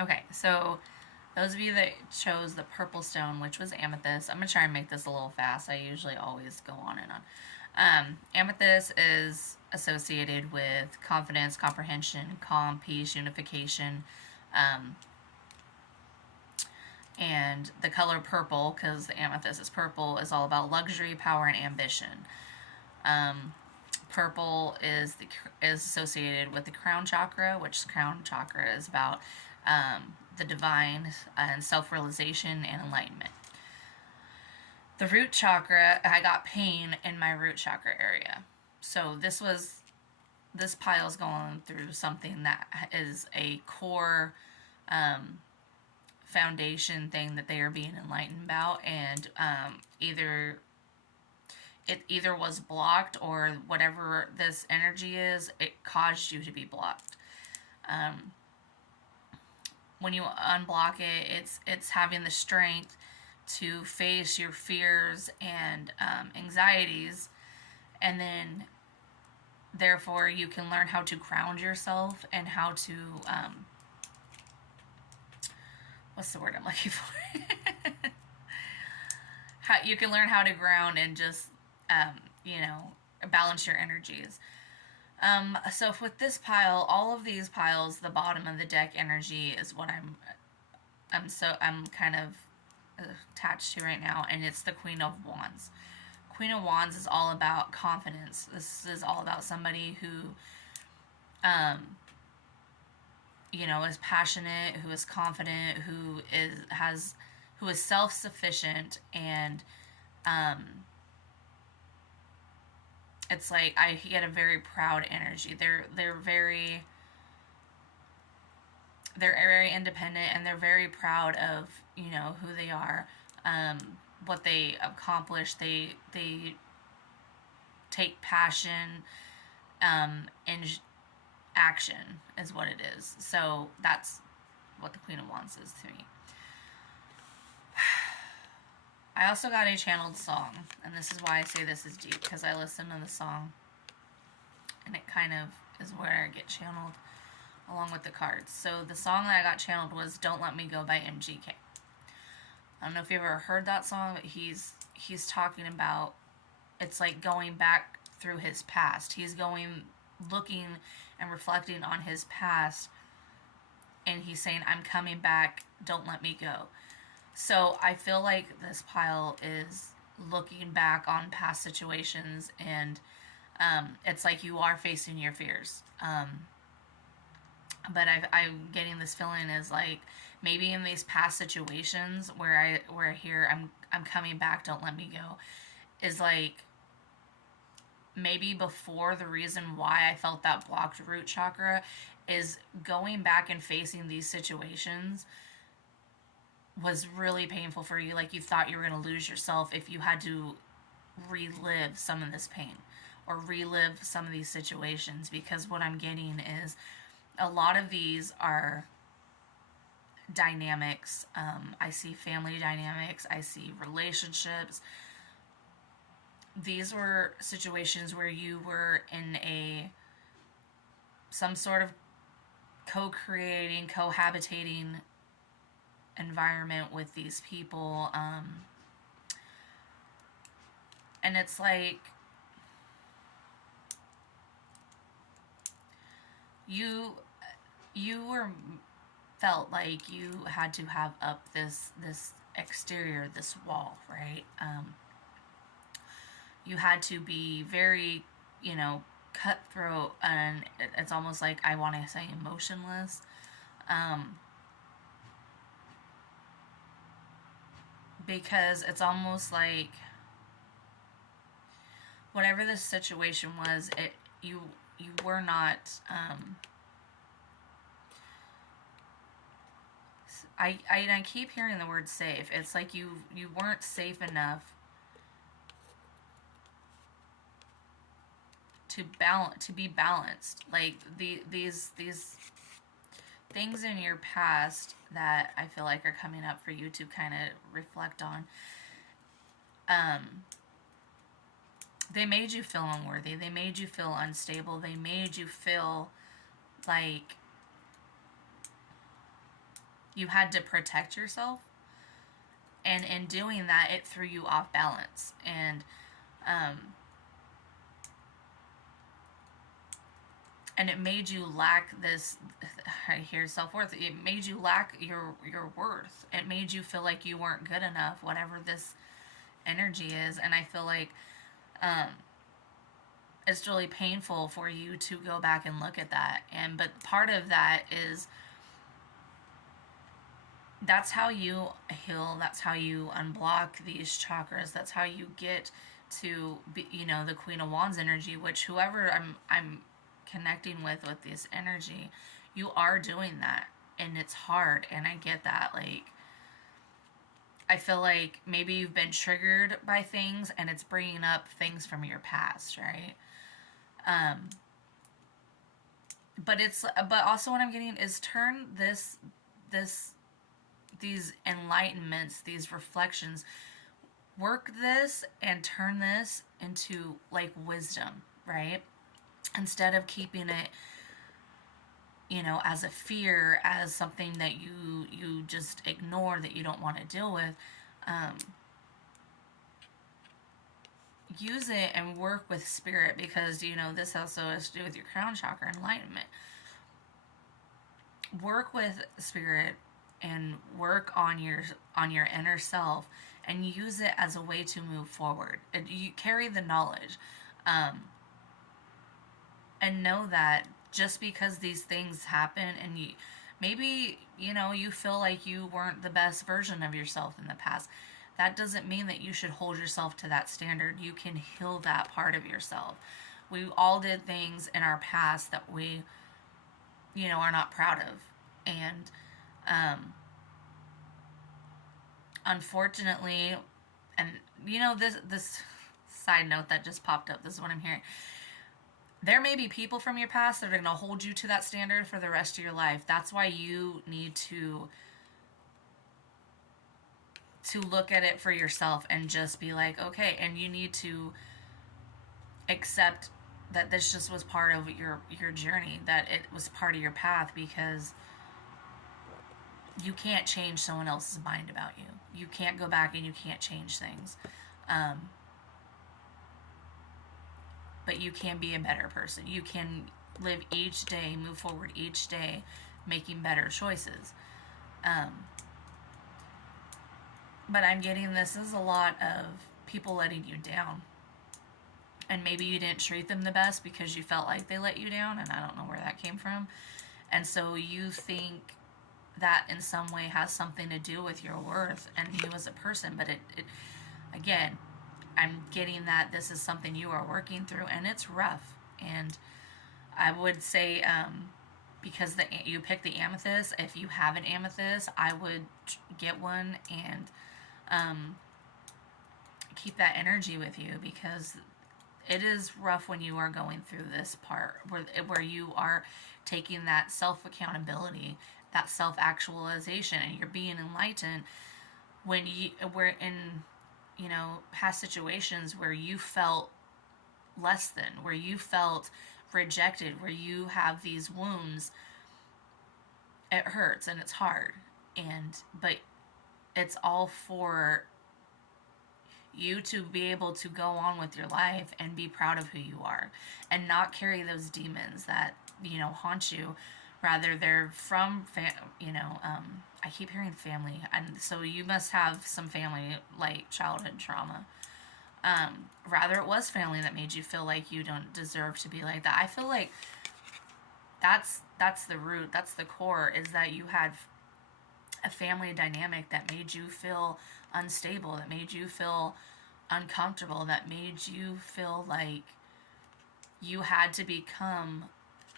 Okay, so those of you that chose the purple stone, which was amethyst, I'm going to try and make this a little fast. I usually always go on and on. Amethyst is associated with confidence, comprehension, calm, peace, unification, um, and the color purple, because the amethyst is purple, is all about luxury, power, and ambition. Um, Purple is associated with the crown chakra, which crown chakra is about the divine and self-realization and enlightenment. The root chakra, I got pain in my root chakra area. So this pile's going through something that is a core foundation thing that they are being enlightened about, and it either was blocked, or whatever this energy is, it caused you to be blocked. When you unblock it, it's having the strength to face your fears and anxieties, and then therefore you can learn how to ground yourself and how to what's the word I'm looking for? You can learn how to ground and just balance your energies. So with this pile, all of these piles, the bottom of the deck energy is what I'm kind of attached to right now, and it's the Queen of Wands. Queen of Wands is all about confidence. This is all about somebody who, is passionate, who is confident, who is self-sufficient, and it's like I get a very proud energy. They're very independent, and they're very proud of who they are, what they accomplish. They take passion in action is what it is. So that's what the Queen of Wands is to me. I also got a channeled song, and this is why I say this is deep, because I listen to the song and it kind of is where I get channeled along with the cards. So the song that I got channeled was Don't Let Me Go by MGK. I don't know if you ever heard that song, but he's talking about, it's like going back through his past. He's looking and reflecting on his past, and he's saying, I'm coming back, don't let me go. So I feel like this pile is looking back on past situations, and it's like you are facing your fears. But I'm getting this feeling is like maybe in these past situations where I hear I'm coming back, don't let me go, is like maybe before the reason why I felt that blocked root chakra is going back and facing these situations was really painful for you. Like you thought you were going to lose yourself if you had to relive some of this pain or relive some of these situations, because what I'm getting is a lot of these are dynamics. I see family dynamics, I see relationships. These were situations where you were in some sort of co-creating, cohabitating environment with these people, and it's like you were felt like you had to have up this exterior, this wall, right? You had to be very, cutthroat, and it's almost like I want to say emotionless. Because it's almost like whatever the situation was, you were not. I keep hearing the word safe. It's like you weren't safe enough to be balanced. Like these things in your past that I feel like are coming up for you to kind of reflect on. They made you feel unworthy. They made you feel unstable. They made you feel like You had to protect yourself, and in doing that, it threw you off balance. And it made you lack this, I hear, self-worth. It made you lack your worth. It made you feel like you weren't good enough, whatever this energy is. And I feel like it's really painful for you to go back and look at that. But part of that is, that's how you heal. That's how you unblock these chakras. That's how you get to be, the Queen of Wands energy, which whoever I'm connecting with this energy, you are doing that, and it's hard, and I get that. Like, I feel like maybe you've been triggered by things, and it's bringing up things from your past, right? But also what I'm getting is, turn these enlightenments, these reflections, work this and turn this into like wisdom, right? Instead of keeping it, as a fear, as something that you just ignore, that you don't want to deal with. Use it and work with spirit, because this also has to do with your crown chakra enlightenment. Work with spirit and work on your inner self, and use it as a way to move forward. You carry the knowledge, and know that just because these things happen, and maybe you feel like you weren't the best version of yourself in the past, that doesn't mean that you should hold yourself to that standard. You can heal that part of yourself. We all did things in our past that we are not proud of. And unfortunately, and this side note that just popped up, this is what I'm hearing. There may be people from your past that are going to hold you to that standard for the rest of your life. That's why you need to look at it for yourself and just be like, okay, and you need to accept that this just was part of your journey, that it was part of your path, because you can't change someone else's mind about you. You can't go back and you can't change things. But you can be a better person. You can live each day, move forward each day, making better choices. But I'm getting this is a lot of people letting you down. And maybe you didn't treat them the best because you felt like they let you down, and I don't know where that came from. And so you think that in some way has something to do with your worth and you as a person. But it again, I'm getting that this is something you are working through, and it's rough. And I would say, because you picked the amethyst, if you have an amethyst, I would get one and keep that energy with you, because it is rough when you are going through this part where you are taking that self-accountability, that self-actualization, and you're being enlightened. When we're in past situations where you felt less than, where you felt rejected, where you have these wounds, it hurts and it's hard, but it's all for you to be able to go on with your life and be proud of who you are, and not carry those demons that haunt you. Rather, they're from I keep hearing family, and so you must have some family, like childhood trauma. Rather, it was family that made you feel like you don't deserve to be like that. I feel like that's the root, that's the core, is that you had a family dynamic that made you feel unstable, that made you feel uncomfortable, that made you feel like you had to become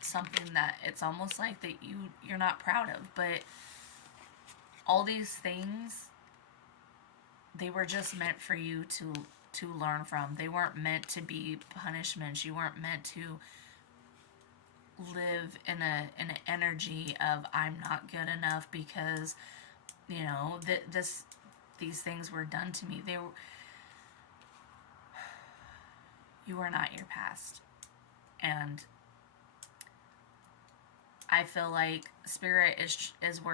something that it's almost like that you're not proud of. But all these things, they were just meant for you to learn from. They weren't meant to be punishments. You weren't meant to live in an energy of, I'm not good enough because these things were done to me. You are not your past. And I feel like spirit is working